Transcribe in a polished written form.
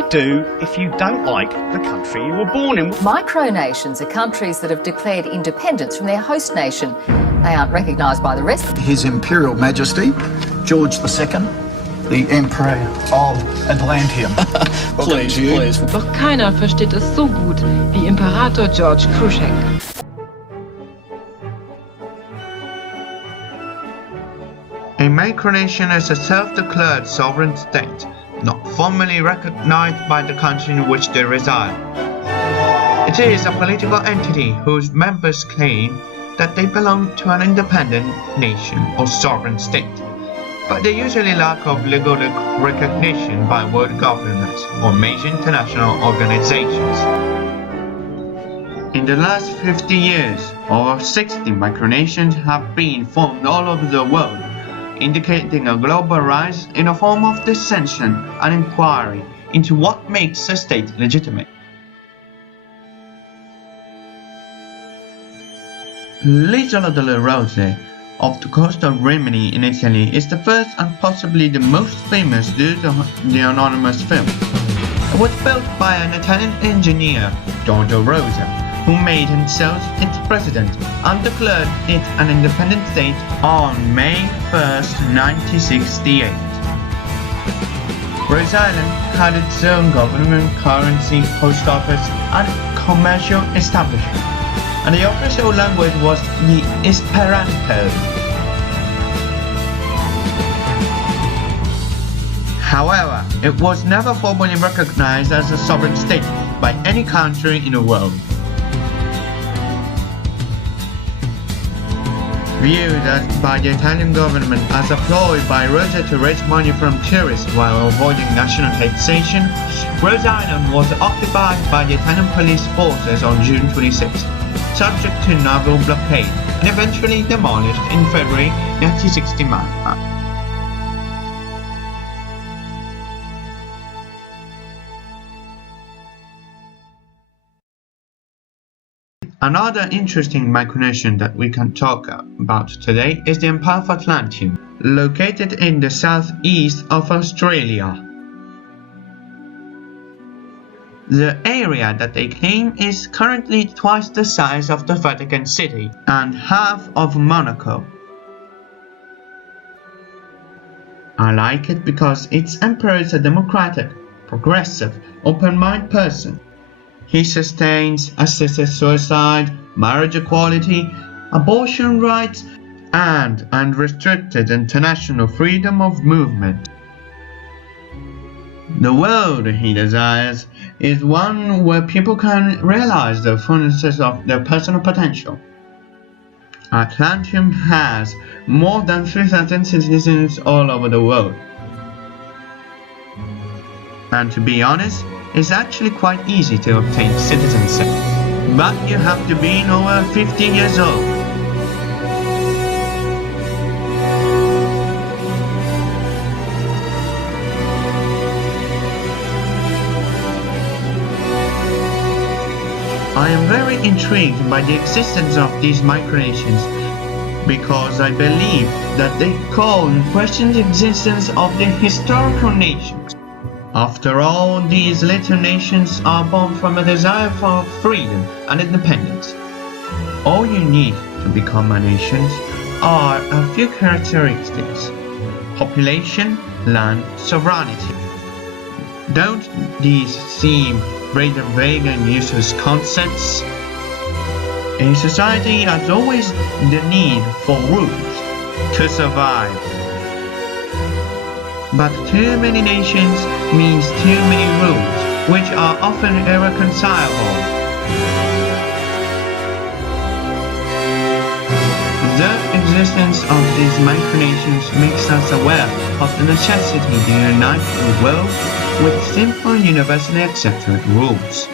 you do if you don't like the country you were born in? Micronations are countries that have declared independence from their host nation. They aren't recognised by the rest. His Imperial Majesty, George II, the Emperor of Atlantium. Please. Doch keiner versteht es so gut wie Imperator George Kruschek. A micronation is a self-declared sovereign state, not formally recognized by the country in which they reside. It is a political entity whose members claim that they belong to an independent nation or sovereign state, but they usually lack of legal recognition by world governments or major international organizations. In the last 50 years, over 60 micronations have been formed all over the world, indicating a global rise in a form of dissension and inquiry into what makes a state legitimate. L'isola delle Rose off the coast of Rimini in Italy is the first and possibly the most famous due to the anonymous film. It was built by an Italian engineer, Giorgio Rosa, who made himself its president and declared it an independent state on May 1st, 1968. Rhode Island had its own government, currency, post office, and commercial establishment, and the official language was the Esperanto. However, it was never formally recognized as a sovereign state by any country in the world. Viewed by the Italian government as a ploy by Rosa to raise money from tourists while avoiding national taxation, Rhode Island was occupied by the Italian police forces on June 26, subject to naval blockade, and eventually demolished in February 1969. Another interesting micronation that we can talk about today is the Empire of Atlantium, located in the southeast of Australia. The area that they claim is currently twice the size of the Vatican City and half of Monaco. I like it because its emperor is a democratic, progressive, open-minded person. He sustains assisted suicide, marriage equality, abortion rights, and unrestricted international freedom of movement. The world he desires is one where people can realize the fullness of their personal potential. Atlantium has more than 3,000 citizens all over the world. And to be honest, it's actually quite easy to obtain citizenship, but you have to be over 15 years old. I am very intrigued by the existence of these micronations because I believe that they call in question the existence of the historical nations. After all, these little nations are born from a desire for freedom and independence. All you need to become a nation are a few characteristics: population, land, sovereignty. Don't these seem rather vague and useless concepts? A society has always the need for rules to survive. But too many nations means too many rules, which are often irreconcilable. The existence of these micronations makes us aware of the necessity to unite the world with simple universally accepted rules.